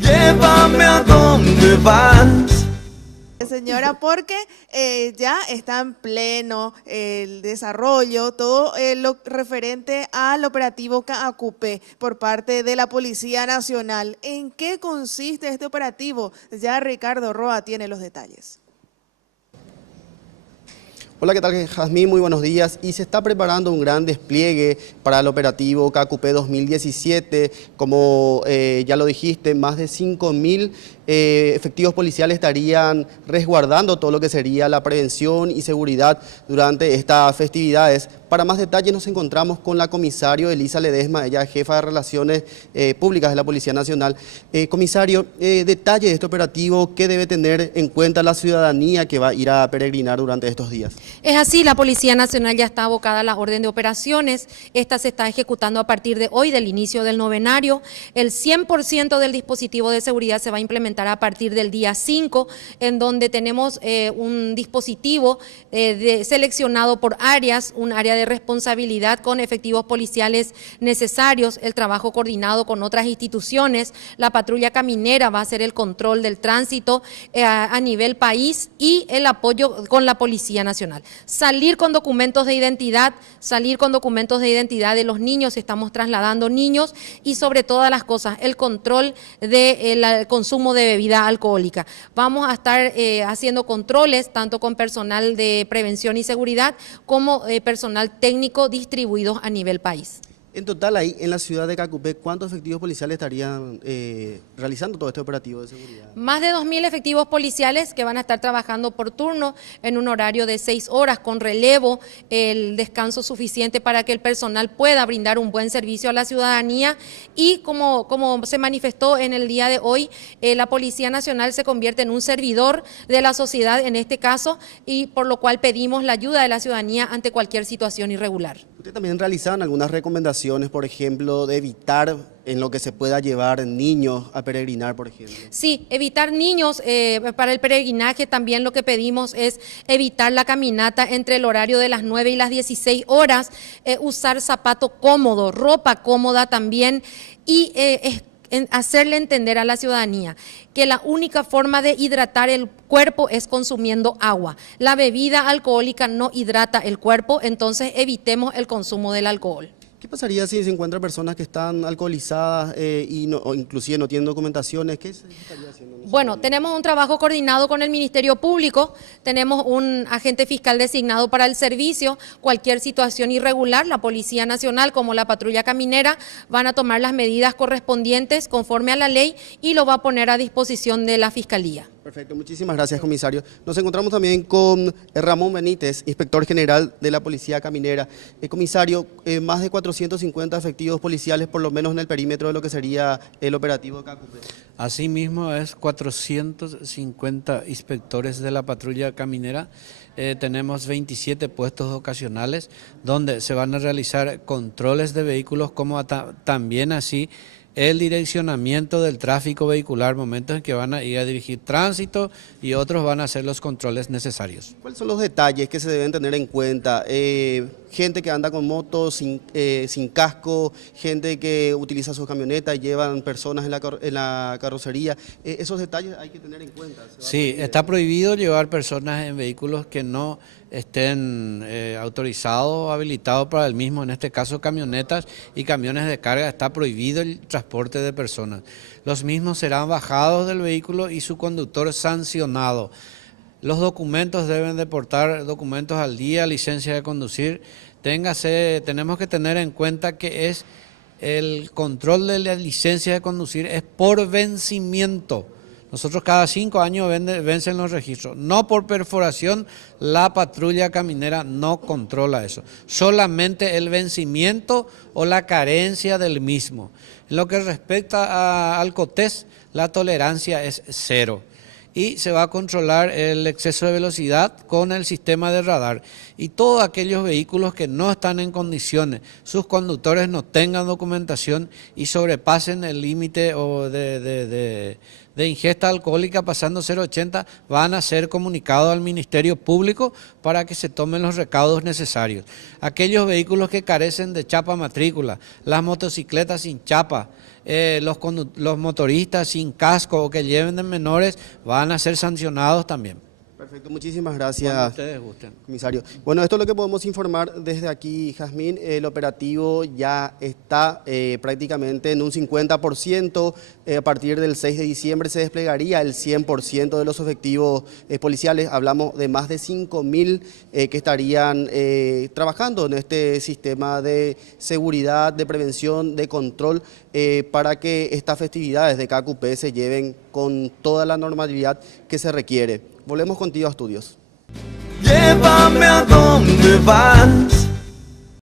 Llévame a donde vas. Señora, porque ya está en pleno el desarrollo, todo lo referente al operativo Caacupé por parte de la Policía Nacional. ¿En qué consiste este operativo? Ya Ricardo Roa tiene los detalles. Hola, ¿qué tal, Jazmín? Muy buenos días. Y se está preparando un gran despliegue para el operativo Caacupé 2017. Como ya lo dijiste, más de 5.000 efectivos policiales estarían resguardando todo lo que sería la prevención y seguridad durante estas festividades. Para más detalles nos encontramos con la comisario Elisa Ledesma, ella es jefa de Relaciones Públicas de la Policía Nacional. Comisario, detalle de este operativo, ¿qué debe tener en cuenta la ciudadanía que va a ir a peregrinar durante estos días? Es así, la Policía Nacional ya está abocada a la orden de operaciones. Esta se está ejecutando a partir de hoy, del inicio del novenario. El 100% del dispositivo de seguridad se va a implementar a partir del día 5, en donde tenemos un dispositivo seleccionado por áreas, un área de responsabilidad con efectivos policiales necesarios, el trabajo coordinado con otras instituciones, la patrulla caminera va a hacer el control del tránsito a nivel país y el apoyo con la Policía Nacional. Salir con documentos de identidad, de los niños, estamos trasladando niños y sobre todas las cosas, el control del consumo de bebida alcohólica. Vamos a estar haciendo controles tanto con personal de prevención y seguridad como personal técnico distribuidos a nivel país. En total, ahí en la ciudad de Caacupé, ¿cuántos efectivos policiales estarían realizando todo este operativo de seguridad? Más de 2.000 efectivos policiales que van a estar trabajando por turno en un horario de 6 horas con relevo, el descanso suficiente para que el personal pueda brindar un buen servicio a la ciudadanía y como se manifestó en el día de hoy, la Policía Nacional se convierte en un servidor de la sociedad en este caso y por lo cual pedimos la ayuda de la ciudadanía ante cualquier situación irregular. Ustedes también realizaron algunas recomendaciones, por ejemplo, de evitar en lo que se pueda llevar niños a peregrinar, por ejemplo. Sí, evitar niños para el peregrinaje. También lo que pedimos es evitar la caminata entre el horario de las 9 y las 16 horas, usar zapato cómodo, ropa cómoda también y hacerle entender a la ciudadanía que la única forma de hidratar el cuerpo es consumiendo agua. La bebida alcohólica no hidrata el cuerpo, entonces evitemos el consumo del alcohol. ¿Qué pasaría si se encuentran personas que están alcoholizadas o inclusive no tienen documentaciones? ¿Qué se estaría haciendo? Bueno, tenemos un trabajo coordinado con el Ministerio Público, tenemos un agente fiscal designado para el servicio. Cualquier situación irregular, la Policía Nacional como la patrulla caminera van a tomar las medidas correspondientes conforme a la ley y lo va a poner a disposición de la Fiscalía. Perfecto, muchísimas gracias, comisario. Nos encontramos también con Ramón Benítez, inspector general de la Policía Caminera. Comisario, más de 450 efectivos policiales, por lo menos en el perímetro de lo que sería el operativo de Caacupé. Asimismo, es 450 inspectores de la patrulla caminera. Tenemos 27 puestos ocasionales donde se van a realizar controles de vehículos, como también así el direccionamiento del tráfico vehicular, momentos en que van a ir a dirigir tránsito y otros van a hacer los controles necesarios. ¿Cuáles son los detalles que se deben tener en cuenta? Gente que anda con motos sin casco, gente que utiliza sus camionetas y llevan personas en la carrocería. Esos detalles hay que tener en cuenta. Sí, está prohibido llevar personas en vehículos que no estén autorizados o habilitados para el mismo, en este caso camionetas y camiones de carga. Está prohibido el transporte de personas. Los mismos serán bajados del vehículo y su conductor sancionado. Los documentos deben de portar documentos al día, licencia de conducir. Tenemos que tener en cuenta que el control de la licencia de conducir es por vencimiento. Nosotros cada 5 años vencen los registros, no por perforación. La patrulla caminera no controla eso, solamente el vencimiento o la carencia del mismo. En lo que respecta a Alcotés, la tolerancia es 0 y se va a controlar el exceso de velocidad con el sistema de radar. Y todos aquellos vehículos que no están en condiciones, sus conductores no tengan documentación y sobrepasen el límite de ingesta alcohólica pasando 0,80, van a ser comunicados al Ministerio Público para que se tomen los recaudos necesarios. Aquellos vehículos que carecen de chapa matrícula, las motocicletas sin chapa, los motoristas sin casco o que lleven de menores van a ser sancionados también. Perfecto, muchísimas Cuando gracias, ustedes gusten. comisario. Bueno, esto es lo que podemos informar desde aquí, Jazmín. El operativo ya está prácticamente en un 50%. A partir del 6 de diciembre se desplegaría el 100% de los efectivos policiales. Hablamos de más de 5.000 que estarían trabajando en este sistema de seguridad, de prevención, de control, para que estas festividades de KQP se lleven con toda la normalidad que se requiere. Volvemos contigo a estudios. Llévame a donde vas.